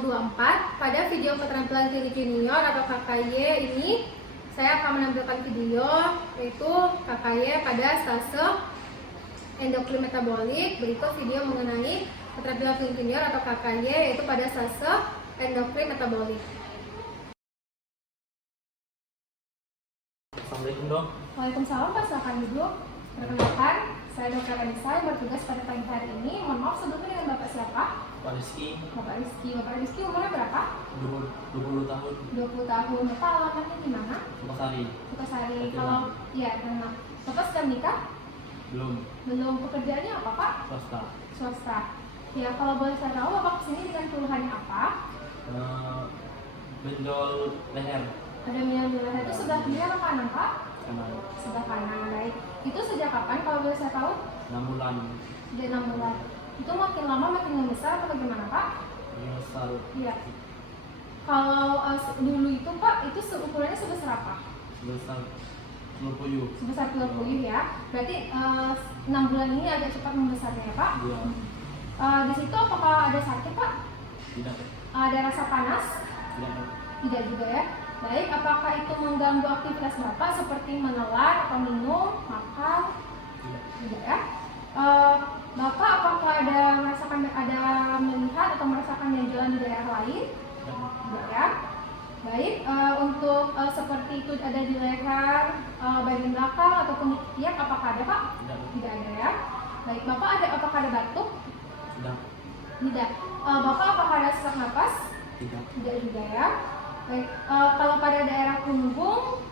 024. Pada video keterampilan klinik junior atau KKY ini saya akan menampilkan video yaitu KKY pada stase endokrin metabolik. Berikut video mengenai keterampilan klinik junior atau KKY yaitu pada stase endokrin metabolik. Assalamualaikum dok. Waalaikumsalam Pak, silakan duduk. Perkenalkan, saya Dr. Anissa yang bertugas pada pagi hari ini. Mohon maaf sebelumnya dengan Bapak siapa? Pak Rizky. Bapak Rizky umurnya berapa? 20 tahun. 20 tahun. Bapak alamatnya di mana? Sukasari. Sukasari. Oke, Kalau ya, nama. Bapak sudah menikah? Belum. Belum. Pekerjaannya apa Pak? Swasta. Swasta. Ya, kalau boleh saya tahu Bapak kesini dengan keluhannya apa? Benjol leher. Ada minyak di leher itu sudah kiri atau kanan Pak? Kanan. Sudah kanan, baik. Itu sejak kapan kalau boleh saya tahu? 6 bulan. Sudah 6 bulan. Itu makin lama makin membesar atau bagaimana Pak? Besar. Iya. Kalau dulu itu Pak, itu ukurannya sebesar apa? Sebesar 20. Sebesar 20 ya. Berarti 6 bulan ini agak cepat membesarnya ya Pak? Iya. Di situ apakah ada sakit Pak? Tidak. Ada rasa panas? Tidak. Tidak juga ya. Baik, apakah itu mengganggu aktivitas Bapak seperti menelan atau minum, makan? Tidak. Tidak ya. Bapak apakah ada melihat atau merasakan benjolan di daerah lain? Tidak ya. Baik, untuk seperti itu ada di leher, bagian belakang ataupun di ketiak, apakah ada Pak? Tidak. Tidak ada ya. Baik, Bapak apakah ada batuk? Tidak. Tidak. Bapak apakah ada sesak napas? Tidak. Tidak juga ya. Baik, kalau pada daerah punggung,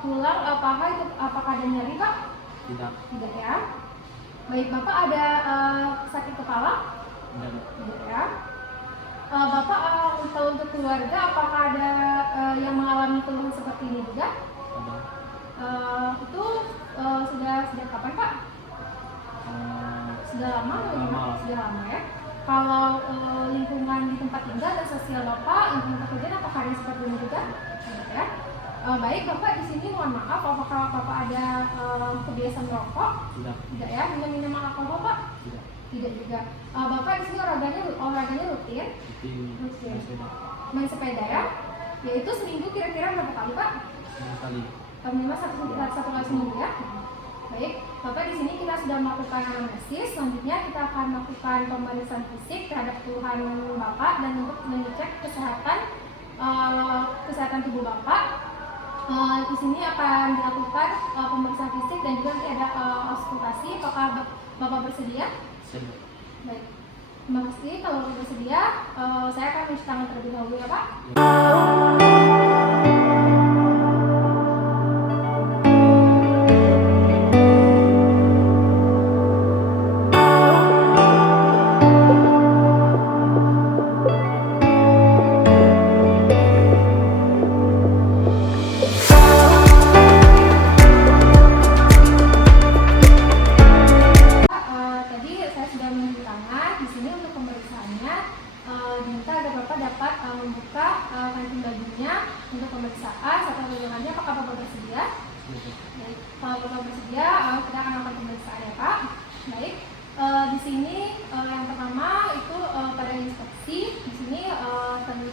tulang, paha itu apakah ada nyeri Pak? Tidak. Tidak ya. Baik, Bapak ada sakit kepala? Tidak. Tidak ya. Bapak kalau untuk keluarga apakah ada yang mengalami keluhan seperti ini juga? Ada. Itu sudah sejak kapan Pak? Sudah lama? Lama. Sudah lama ya. Kalau lingkungan di tempat tinggal dan sosial Bapak, lingkungan pekerjaan apakah ada seperti ini juga? Tidak ya. Baik, Bapak di sini mohon maaf, apakah Bapak ada kebiasaan merokok? Tidak. Tidak ya. Minum alkohol Pak? Tidak. Tidak juga. Bapak di sini olahraganya rutin? Rutin. Main sepeda ya? Yaitu seminggu kira-kira berapa kali Pak? Sekali. Minimal satu kali seminggu ya? Baik, Bapak di sini kita sudah melakukan anamnesis. Selanjutnya kita akan melakukan pemeriksaan fisik terhadap keluhan Bapak dan untuk mengecek kesehatan tubuh Bapak. Di sini akan dilakukan pemeriksaan fisik dan juga nanti ada auskultasi. Apakah Bapak bersedia? Siap. Baik, terima kasih. Kalau bersedia, saya akan mencuci tangan terlebih dahulu ya Pak. Diminta agar Bapak dapat membuka kancing bajunya untuk pemeriksaan serta perlindungannya. Apakah Bapak bersedia? Baik, kalau Bapak bersedia, kita akan melakukan pemeriksaan ya Pak. Baik, di sini yang pertama itu pada inspeksi. Di sini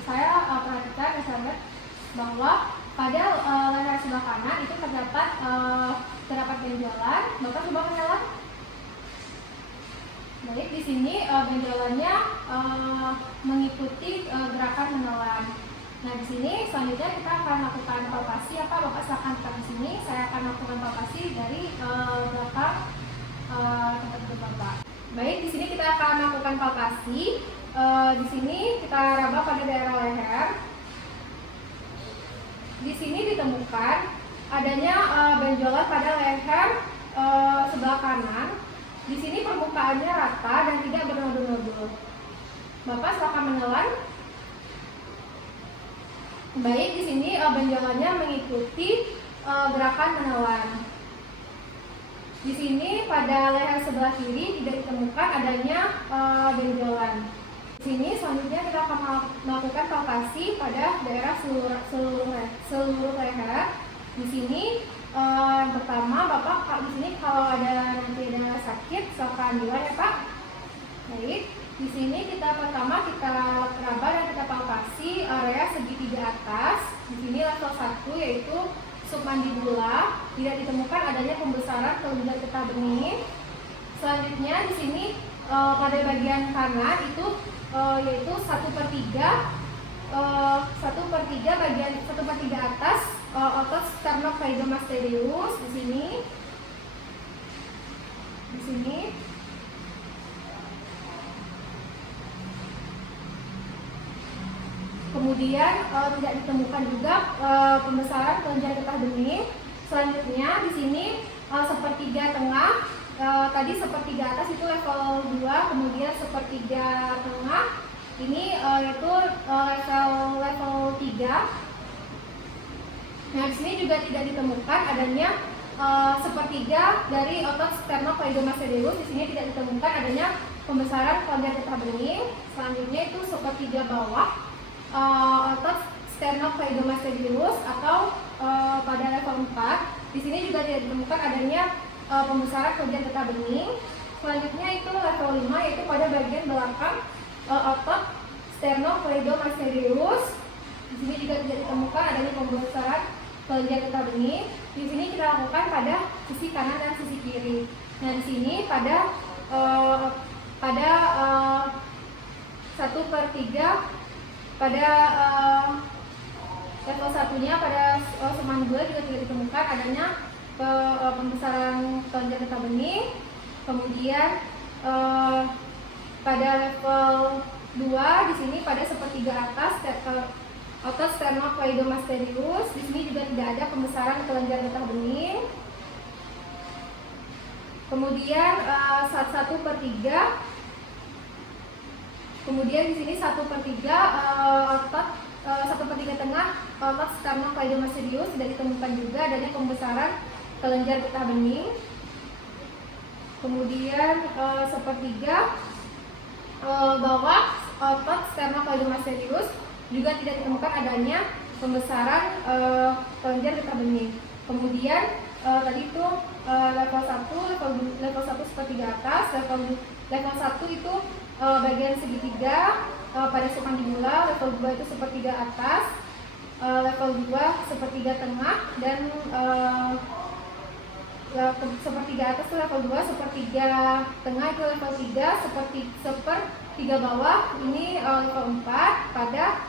saya perhatikan dan saya lihat bahwa pada leher sebelah kanan itu terdapat benjolan. Bapak coba menelan. Baik, di sini benjolannya mengikuti gerakan menelan. Nah, di sini selanjutnya kita akan melakukan palpasi. Bapak silakan tetap di sini. Saya akan melakukan palpasi dari belakang tempat duduk Bapak. Baik, di sini kita akan melakukan palpasi. Di sini kita raba pada daerah leher. Di sini ditemukan adanya benjolan pada leher sebelah kanan. Di sini permukaannya rata dan tidak bernodu-nodu. Bapak silakan menelan. Baik, di sini benjolannya mengikuti gerakan menelan. Di sini pada leher sebelah kiri tidak ditemukan adanya benjolan. Di sini selanjutnya kita akan melakukan palpasi pada daerah seluruh leher. Di sini yang pertama Bapak di sini kalau nanti ada sakit silakan bilang ya Pak. Baik. Di sini pertama kita raba dan kita palpasi area segitiga atas. Di sini level 1 yaitu submandibula, tidak ditemukan adanya pembesaran kelenjar getah bening. Selanjutnya di sini pada bagian kanan itu yaitu 1/3 bagian 1/3 atas otot sternocleidomastoideus di sini. Kemudian tidak ditemukan juga pembesaran kelenjar getah bening. Selanjutnya di sini 1/3 tengah, tadi 1/3 atas itu level 2, kemudian 1/3 tengah ini yaitu level 3. Nah, di sini juga tidak ditemukan adanya 1/3 dari otot sternocleidomastoideus. Di sini tidak ditemukan adanya pembesaran kelenjar getah bening. Selanjutnya itu 1/3 bawah otot sternocleidomastoideus atau pada level 4. Di sini juga tidak ditemukan adanya pembesaran kelenjar getah bening. Selanjutnya itu level 5 yaitu pada bagian belakang otot sternocleidomastoideus. Di sini juga tidak ditemukan adanya pembesaran kelenjar getah bening. Di sini kita lakukan pada sisi kanan dan sisi kiri. Nah, di sini pada 1/3 pada level 1-nya pada submandibula juga tidak ditemukan adanya pembesaran kelenjar getah bening. Kemudian pada level 2 di sini pada 1/3 atas otot sternocleidomastoideus. Di sini juga tidak ada pembesaran kelenjar getah bening. Kemudian 1/3. Kemudian di sini 1/3 otot 1/3 tengah otot sternocleidomastoideus tidak ditemukan juga adanya pembesaran kelenjar getah bening. Kemudian 1/3 bawah otot sternocleidomastoideus juga tidak ditemukan adanya pembesaran kelenjar getah bening. Kemudian tadi itu level 1 1/3 atas, level 1 itu bagian segitiga pada submandibula, level 2 itu 1/3 atas, level 2 1/3 tengah, dan 1/3 atas itu level 2, 1/3 tengah itu level 3, 1/3 bawah ini level 4 pada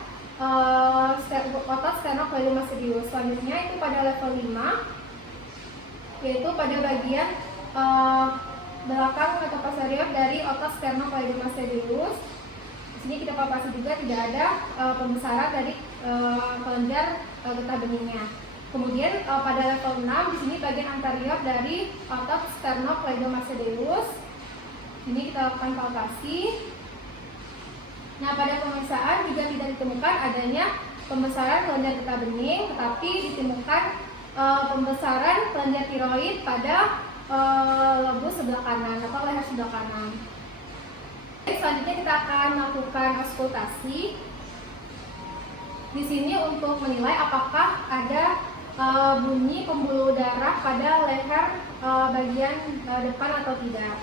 otot sternocleidomastoideus. Selanjutnya itu pada level 5 yaitu pada bagian belakang atau posterior dari otot sternocleidomastoideus. Di sini kita palpasi juga tidak ada pembesaran dari kelenjar getah beningnya. Kemudian pada level 6 di sini bagian anterior dari otot sternocleidomastoideus. Ini kita lakukan palpasi. Nah, pada pemeriksaan juga tidak ditemukan adanya pembesaran kelenjar getah bening, tetapi ditemukan pembesaran kelenjar tiroid pada lobu sebelah kanan atau leher sebelah kanan. Selanjutnya kita akan melakukan auskultasi. Di sini untuk menilai apakah ada bunyi pembuluh darah pada leher bagian depan atau tidak.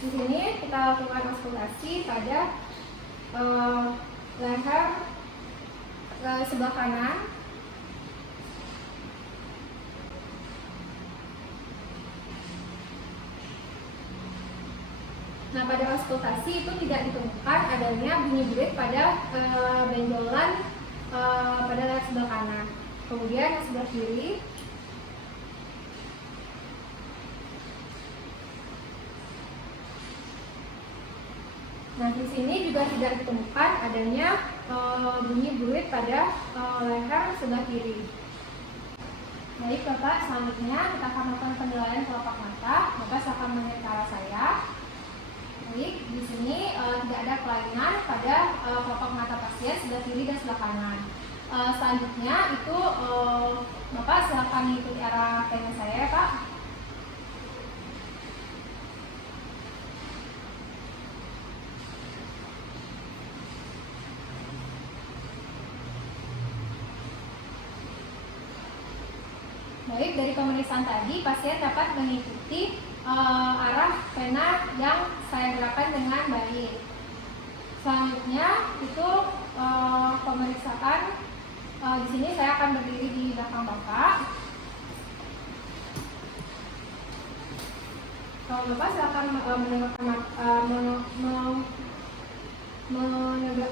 Di sini kita lakukan auskultasi pada leher sebelah kanan. Nah, pada auskultasi itu tidak ditemukan adanya bunyi berit pada benjolan pada leher sebelah kanan. Kemudian yang sebelah kiri. Nah, di sini juga tidak ditemukan adanya bunyi berit pada leher sebelah kiri. Baik, Bapak, selanjutnya kita akan melakukan penilaian kelopak mata. Bapak silakan melihat ke arah saya. Baik, di sini tidak ada kelainan pada kelopak mata pasien sebelah kiri dan sebelah kanan. Selanjutnya itu Bapak silakan mengikuti arah pengen saya, Pak. Baik, dari pemeriksaan tadi pasien dapat mengikuti arah pena yang saya gerakkan dengan baik. Selanjutnya itu pemeriksaan. Di sini saya akan berdiri di belakang Bapak. Kalau Bapak silakan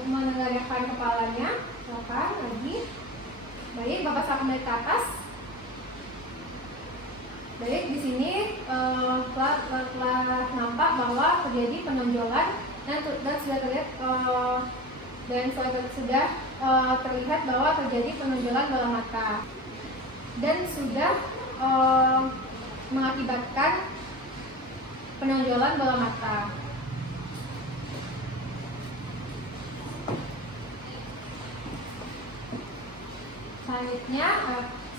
menegakkan kepalanya. Silakan lagi. Baik, Bapak silakan balik ke atas. Baik, di sini telah nampak bahwa terjadi penonjolan dan sudah terlihat terlihat bahwa terjadi penonjolan bola mata dan sudah mengakibatkan penonjolan bola mata.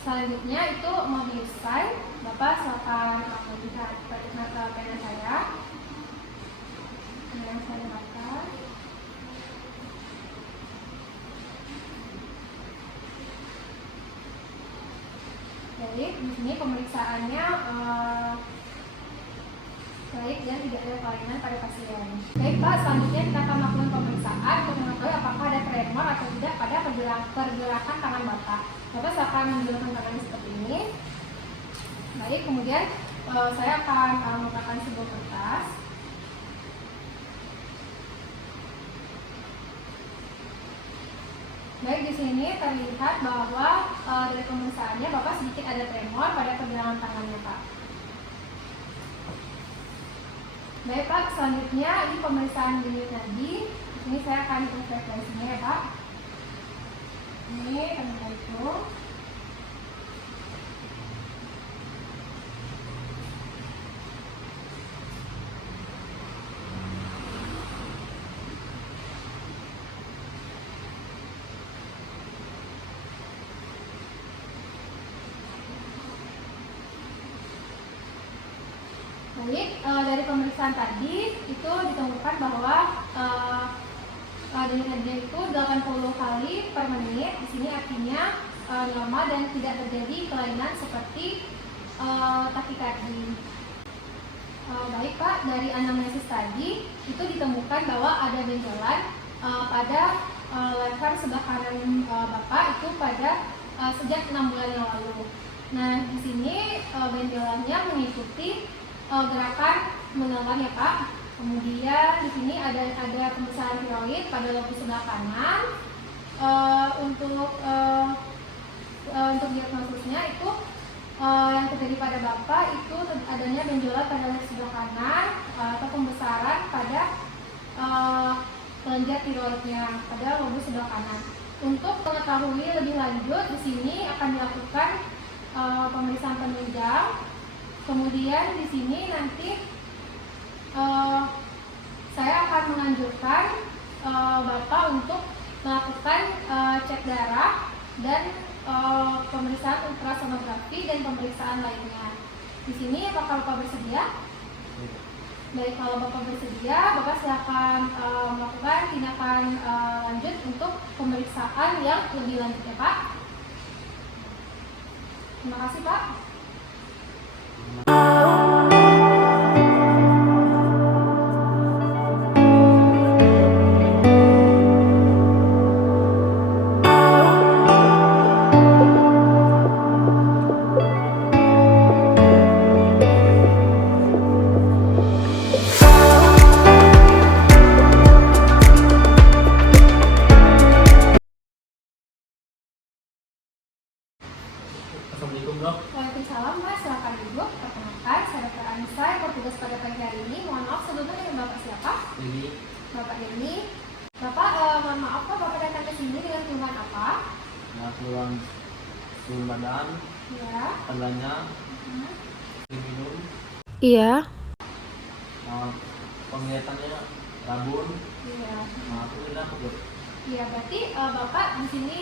Selanjutnya itu mobil sign. Bapak silakan melihat pena saya. Yang saya dapatkan. Baik, di sini pemeriksaannya baik dan tidak ada kelainan pada pasien. Baik Pak, selanjutnya kita akan melakukan pemeriksaan untuk mengetahui apakah ada tremor atau tidak pada pergerakan tangan Bapak. Bapak silakan menunjukkan tangannya seperti ini. Baik, kemudian saya akan menggunakan sebuah kertas. Baik, di sini terlihat bahwa dari pemeriksaannya Bapak sedikit ada tremor pada pergerakan tangannya, Pak. Baik Pak, selanjutnya ini pemeriksaan denyut nadi. Di sini saya akan hitung frekuensinya ya Pak. Ini kami hitung. Baik, dari pemeriksaan tadi itu ditemukan bahwa denyut nadinya itu 80 kali per menit. Di sini artinya normal dan tidak terjadi kelainan seperti takikardi. Baik Pak, dari anamnesis tadi itu ditemukan bahwa ada benjolan pada leher sebelah kanan Bapak itu pada sejak 6 bulan yang lalu. Nah, di sini benjolannya mengikuti gerakan menelan ya Pak. Kemudian di sini ada pembesaran tiroid pada lobus sebelah kanan. Untuk diagnosisnya itu yang terjadi pada Bapak itu adanya benjolan pada leher sebelah kanan atau pembesaran pada kelenjar tiroidnya pada lobus sebelah kanan. Untuk mengetahui lebih lanjut di sini akan dilakukan pemeriksaan penunjang. Kemudian di sini nanti saya akan menganjurkan Bapak untuk melakukan cek darah dan pemeriksaan ultrasonografi dan pemeriksaan lainnya. Di sini apakah Bapak bersedia? Baik, kalau Bapak bersedia, Bapak silakan melakukan tindakan lanjut untuk pemeriksaan yang lebih lanjut ya Pak. Terima kasih Pak. Assalamualaikum Dok. Waalaikumsalam Mas, silakan duduk. Perkenalkan, saya Dr. Anissa yang bertugas pada pagi hari ini. Mohon maaf sebelumnya dengan Bapak siapa? Ini Bapak Denny. Bapak, mohon maaf Pak, Bapak datang ke sini dengan keluhan apa? keluhan suhu badan, Ya. tandanya minum, Iya, penglihatannya rabun, Iya. aku tidak Dok. Iya, berarti Bapak di sini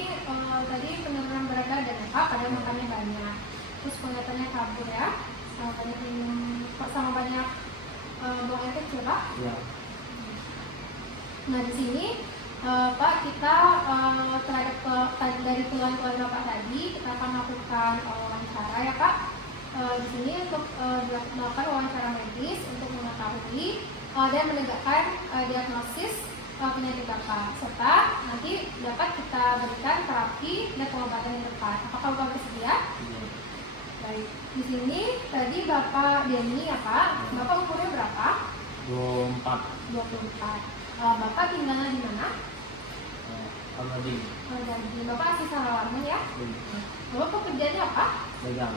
tadi penurunan berat badan ya Pak, padahal makannya banyak. Terus penglihatannya kabur ya, sama banyak minum, sama banyak buang air kecil Pak. Ya, Nah di sini Pak, kita terhadap dari keluhan-keluhan Bapak tadi kita akan lakukan wawancara ya Pak. Di sini untuk melakukan wawancara medis untuk mengetahui dan menegakkan diagnosis penyakit Bapak, serta nanti dapat kita berikan terapi dan pengobatan yang tepat. Apakah Bapak bersedia? Iya. Baik, di sini tadi Bapak Denny ya Pak, Bapak umurnya berapa? 24. 24. Bapak tinggalnya di mana? Almadi. Jadi Bapak asli Sarawak ya? Bapak pekerjaannya apa? Dagang.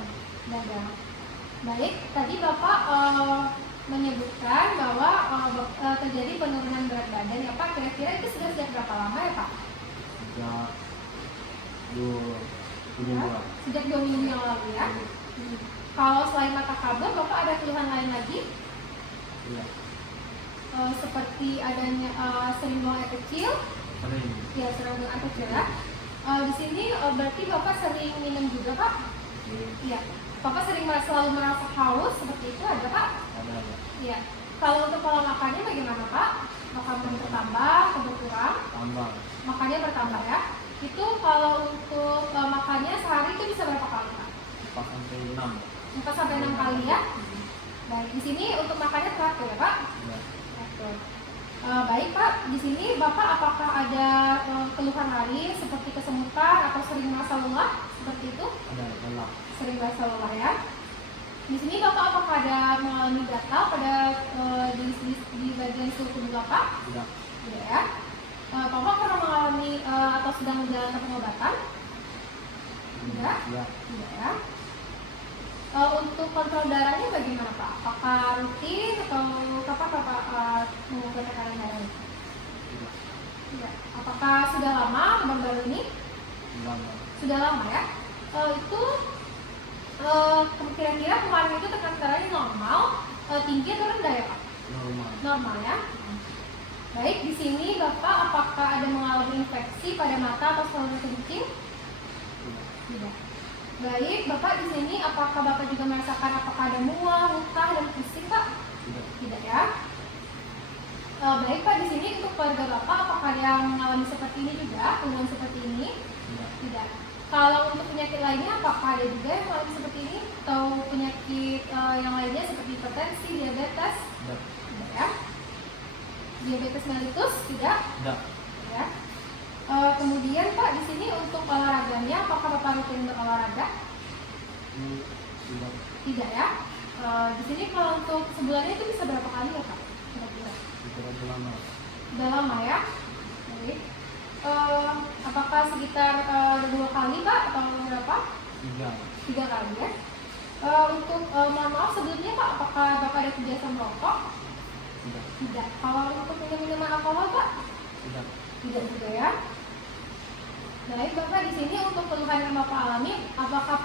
Dagang. Baik, tadi Bapak menyebutkan bahwa terjadi penurunan berat badan ya Pak. Kira-kira itu sudah sejak berapa lama ya Pak? Sejak 2 minggu. Sejak 2 minggu yang lalu ya. Kalau selain mata kabel, Bapak ada keluhan lain lagi? Iya. Seperti adanya sering buang air kecil? Sering. Ya, sering buang air kecil ya. Di sini berarti Bapak sering minum juga Pak? Iya. Bapak sering selalu merasa haus seperti itu ada Pak? Ada. Iya. Kalau untuk pola makannya bagaimana Pak? Makan bertambah atau berkurang? Tambah. Makannya bertambah ya. Itu kalau untuk makannya sehari itu bisa berapa kali Pak? 4 sampai 6. 4 sampai 6 kali ya. Baik, di sini untuk makannya teratur ya Pak? Iya. Teratur. Baik Pak, di sini Bapak apakah ada keluhan lain seperti kesemutan atau sering merasa lelah seperti itu? Ada lelah. Sering merasa lelah ya. Di sini Bapak apakah ada mengalami gatal pada di bagian seluruh tubuh Bapak? Tidak. Tidak ya. Bapak pernah mengalami atau sedang menjalankan pengobatan? Tidak? Iya. Tidak ya. Untuk kontrol darahnya bagaimana Pak? Apakah rutin atau kapan Bapak mengukur tekanan darah? Tidak. Tidak. Apakah sudah lama atau baru ini? Lama. Sudah lama ya. Itu kira-kira kemarin itu tekanan darahnya normal, tinggi atau rendah ya Pak? Normal. Normal ya. Baik, di sini Bapak apakah ada mengalami infeksi pada mata atau saluran kencing? Tidak. Tidak. Baik, Bapak di sini apakah Bapak juga merasakan apakah ada mual, muntah dan pusing Pak? Tidak. Tidak ya. Baik Pak, di sini untuk keluarga Bapak apakah ada yang mengalami seperti ini juga, keluhan seperti ini? Tidak. Tidak. Kalau untuk penyakit lainnya apakah ada juga yang mengalami seperti ini atau penyakit yang lainnya seperti hipertensi, diabetes? Tidak. Tidak ya. Diabetes mellitus tidak? Tidak. Ya. Kemudian Pak di sini untuk olahraganya apakah Bapak rutin berolahraga? Tidak. Tidak ya. Di sini kalau untuk sebulannya itu bisa berapa kali ya Pak? Kira-kira. Tidak lama. Udah lama ya. Baik. Apakah sekitar 2 kali Pak atau berapa? 3 kali ya. Untuk mohon maaf sebelumnya Pak, apakah Bapak ada kebiasaan merokok? Tidak. Tidak. Kalau untuk minuman alkohol Pak? Tidak. Tidak juga ya. Baik Bapak, di sini untuk keluhan yang Bapak alami, apakah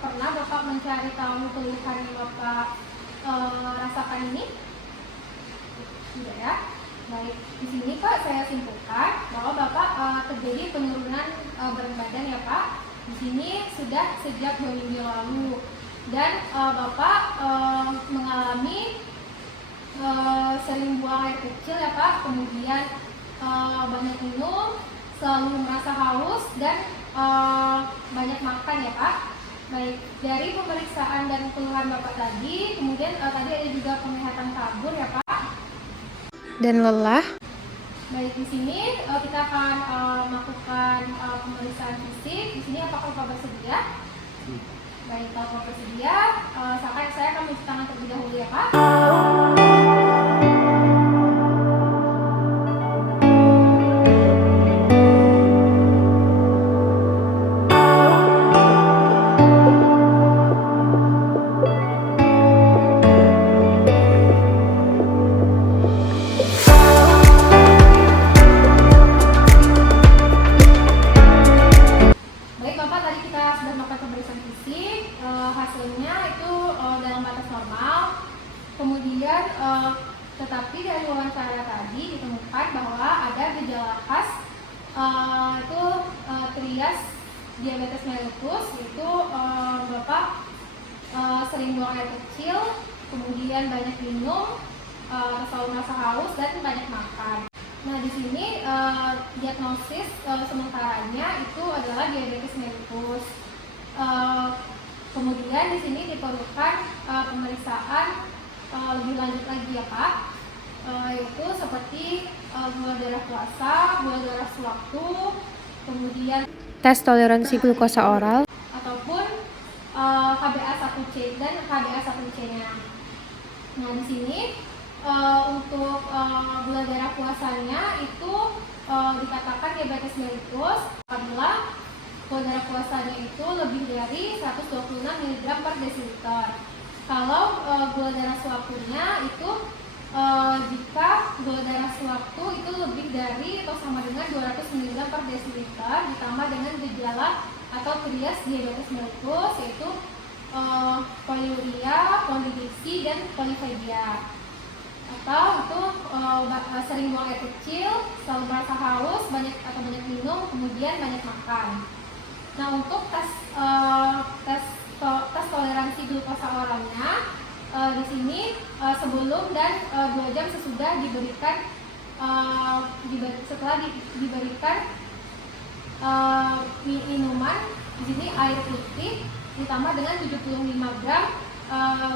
pernah Bapak mencari tahu keluhan yang Bapak rasakan ini? Tidak ya. Baik, di sini Pak saya simpulkan bahwa Bapak terjadi penurunan berat badan ya Pak. Di sini sudah sejak 2 minggu yang lalu dan Bapak mengalami sering buang air kecil ya Pak, kemudian banyak minum, selalu merasa haus dan banyak makan ya Pak. Baik, dari pemeriksaan dan keluhan Bapak tadi, kemudian tadi ada juga penglihatan kabur ya Pak. Dan lelah. Baik, di sini kita akan melakukan pemeriksaan fisik. Di sini apakah Bapak bersedia? Baik, kalau Bapak bersedia, saya akan mencuci tangan terlebih dahulu ya Pak. Baik Bapak, tadi kita sudah melakukan pemeriksaan fisik, hasilnya itu dalam batas normal. Kemudian tetapi dari wawancara tadi ditemukan bahwa ada gejala khas itu trias diabetes mellitus, itu Bapak sering buang air kecil, kemudian banyak minum, selalu merasa haus dan banyak makan. Nah di sini diagnosis sementaranya itu adalah diabetes mellitus. Kemudian di sini diperlukan pemeriksaan lebih lanjut lagi ya Pak, yaitu seperti gula darah puasa, gula darah sewaktu, kemudian tes toleransi glukosa oral, ataupun HbA1c dan HbA1c-nya. Nah di sini untuk gula darah puasanya itu dikatakan diabetes mellitus apabila gula darah puasanya itu lebih dari 126 mg per desiliter. Kalau gula darah sewaktunya itu jika gula darah sewaktu itu lebih dari atau sama dengan 200 mg per desiliter ditambah dengan gejala atau trias diabetes mellitus yaitu poliuria, polidipsi, dan poliphagia. Atau itu sering buang air kecil, selalu merasa haus, banyak minum, kemudian banyak makan. Nah untuk tes toleransi glukosa oralnya di sini sebelum dan 2 jam sesudah diberikan setelah diberikan minuman, di sini air putih ditambah dengan 75 gram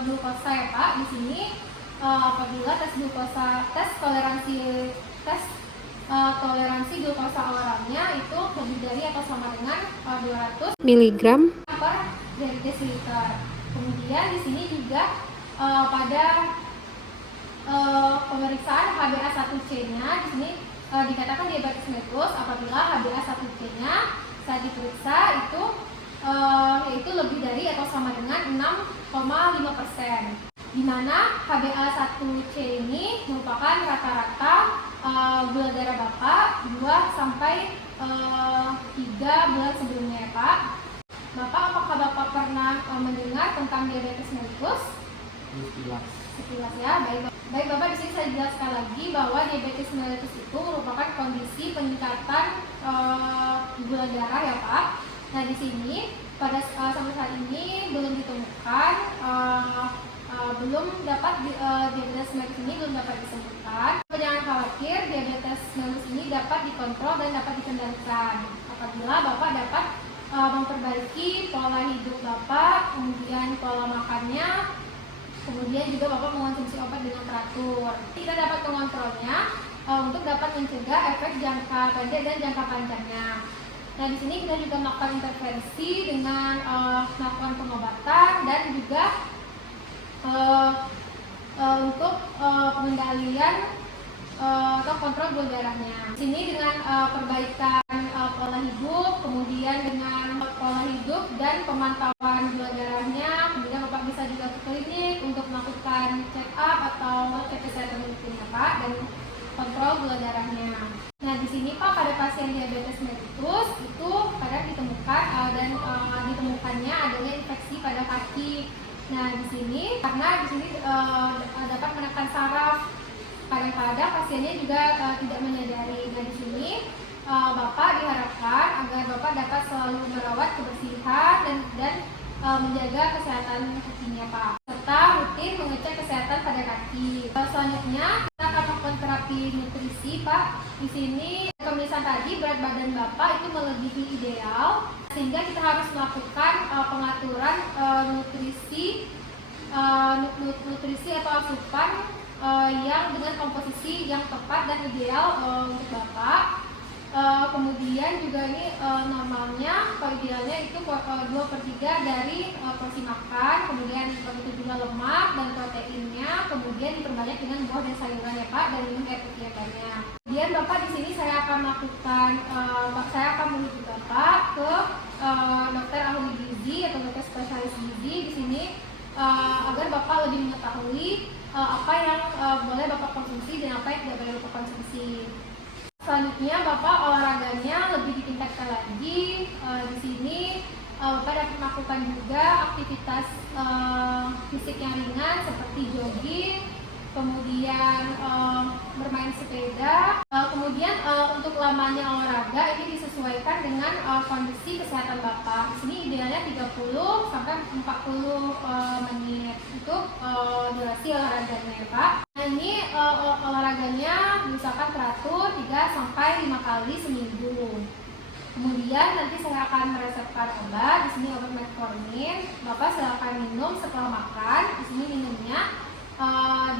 glukosa ya Pak. Di sini apabila tes toleransi glukosa oralnya itu lebih dari atau sama dengan 200 mg per desiliter. Kemudian di sini juga pada pemeriksaan HbA1c-nya di sini dikatakan diabetes mellitus apabila HbA1c-nya saat diperiksa itu yaitu lebih dari atau sama dengan 6,5%. Di mana HbA1c ini merupakan rata-rata gula darah Bapak 2 sampai 3 bulan sebelumnya ya Pak. Bapak, apakah Bapak pernah mendengar tentang diabetes mellitus? Sekilas ya. Baik Bapak, di sini saya jelaskan lagi bahwa diabetes mellitus itu merupakan kondisi peningkatan gula darah ya Pak. Nah di sini pada sampai saat ini belum ditemukan diabetes mellitus ini belum dapat disembuhkan. Jangan khawatir, diabetes mellitus ini dapat dikontrol dan dapat dikendalikan apabila Bapak dapat memperbaiki pola hidup Bapak, kemudian pola makannya, kemudian juga Bapak mengonsumsi obat dengan teratur. Kita dapat mengontrolnya untuk dapat mencegah efek jangka pendek dan jangka panjangnya. Nah di sini kita juga melakukan intervensi dengan melakukan pengobatan dan juga untuk pengendalian atau kontrol gula darahnya. Di sini dengan perbaikan pola hidup, kemudian dengan pola hidup dan pemantauan gula darahnya, kemudian Bapak bisa juga ke klinik untuk melakukan check up atau cek kesehatan rutinnya Pak dan kontrol gula darahnya. Nah di sini Pak pada pasien diabetes mellitus itu kadang ditemukan dan ditemukannya adanya infeksi pada kaki. Nah di sini karena di sini dapat menekan saraf. Kadang-kadang pasiennya juga tidak menyadari. Nah di sini Bapak diharapkan agar Bapak dapat selalu merawat kebersihan dan menjaga kesehatan kakinya Pak, serta rutin mengecek kesehatan pada kaki. Selanjutnya kita akan melakukan terapi nutrisi Pak. Di sini pemeriksaan tadi berat badan Bapak itu melebihi ideal, sehingga kita harus melakukan pengaturan nutrisi atau asupan yang dengan komposisi yang tepat dan ideal untuk Bapak. Kemudian juga ini normalnya atau idealnya itu 2/3 dari porsi makan, kemudian begitu juga lemak dan proteinnya, kemudian diperbanyak dengan buah dan sayuran ya Pak, dan minum air putih yang banyak. Kemudian Bapak di sini saya akan menuju Bapak ke dokter ahli gizi atau dokter spesialis gizi di sini agar Bapak lebih mengetahui apa yang boleh Bapak konsumsi dan apa yang tidak boleh Bapak konsumsi. Selanjutnya Bapak olahraganya lebih ditingkatkan lagi. Di sini Bapak dapat melakukan juga aktivitas fisik yang ringan seperti jogging, kemudian bermain sepeda. Kemudian untuk lamanya olahraga ini disesuaikan dengan kondisi kesehatan Bapak. Di sini idealnya 30 sampai 40 menit untuk durasi olahraganya ya Pak. Nah ini olahraganya misalkan teratur 3 sampai 5 kali seminggu. Kemudian Kemudian nanti saya akan meresepkan obat. Di sini obat metformin. Bapak silakan minum setelah makan. Di sini minumnya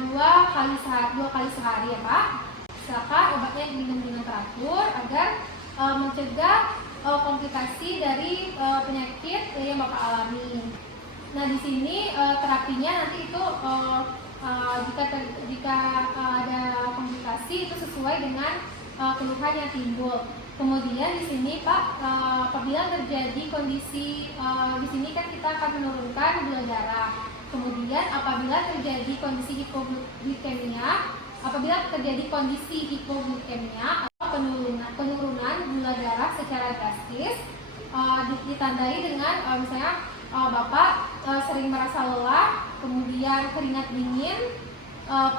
dua kali sehari ya Pak. Silakan obatnya diminum dengan teratur agar mencegah komplikasi dari penyakit yang Bapak alami. Nah di sini terapinya nanti itu jika ada komplikasi itu sesuai dengan keluhan yang timbul. Kemudian di sini Pak, apabila terjadi kondisi di sini kan kita akan menurunkan gula darah. Kemudian apabila terjadi kondisi hipoglikemia atau penurunan gula darah secara drastis, ditandai dengan misalnya Bapak sering merasa lelah, kemudian keringat dingin,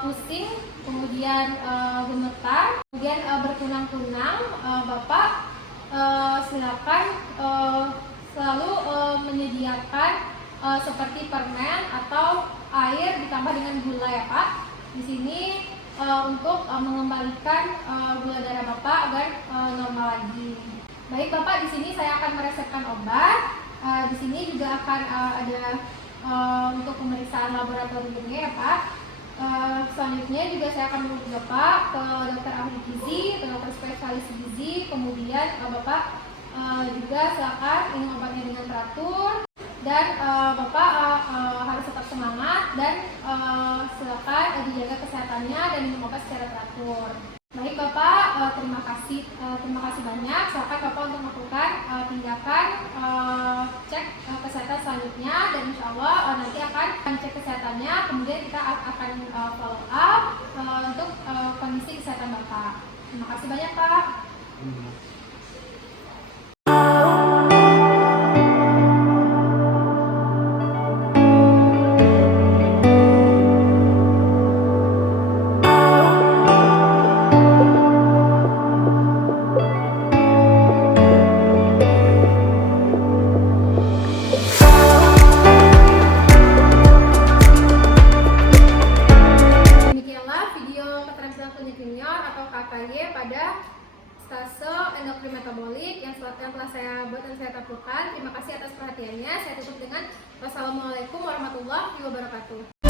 pusing, kemudian gemetar, kemudian bertunang-tunang, Bapak silakan selalu menyediakan seperti permen atau air ditambah dengan gula ya Pak. Di sini untuk mengembalikan gula darah Bapak agar normal lagi. Baik Bapak, di sini saya akan meresepkan obat. Di sini juga akan ada untuk pemeriksaan laboratoriumnya ya Pak. Selanjutnya juga saya akan menurut Bapak ke dokter ahli gizi, ke dokter spesialis gizi. Kemudian Bapak juga silakan minum obatnya dengan teratur. Dan Bapak harus tetap semangat dan silakan dijaga kesehatannya dan minum obat secara teratur. Baik Bapak, terima kasih banyak. Silakan Bapak untuk melakukan tindakan cek kesehatan selanjutnya dan insya Allah nanti akan cek kesehatannya. Kemudian kita akan follow up untuk kondisi kesehatan Bapak. Terima kasih banyak Pak. Junior atau KKY pada stase endokrin metabolik yang telah saya buat dan saya tampilkan. Terima kasih atas perhatiannya. Saya tutup dengan wassalamualaikum warahmatullahi wabarakatuh.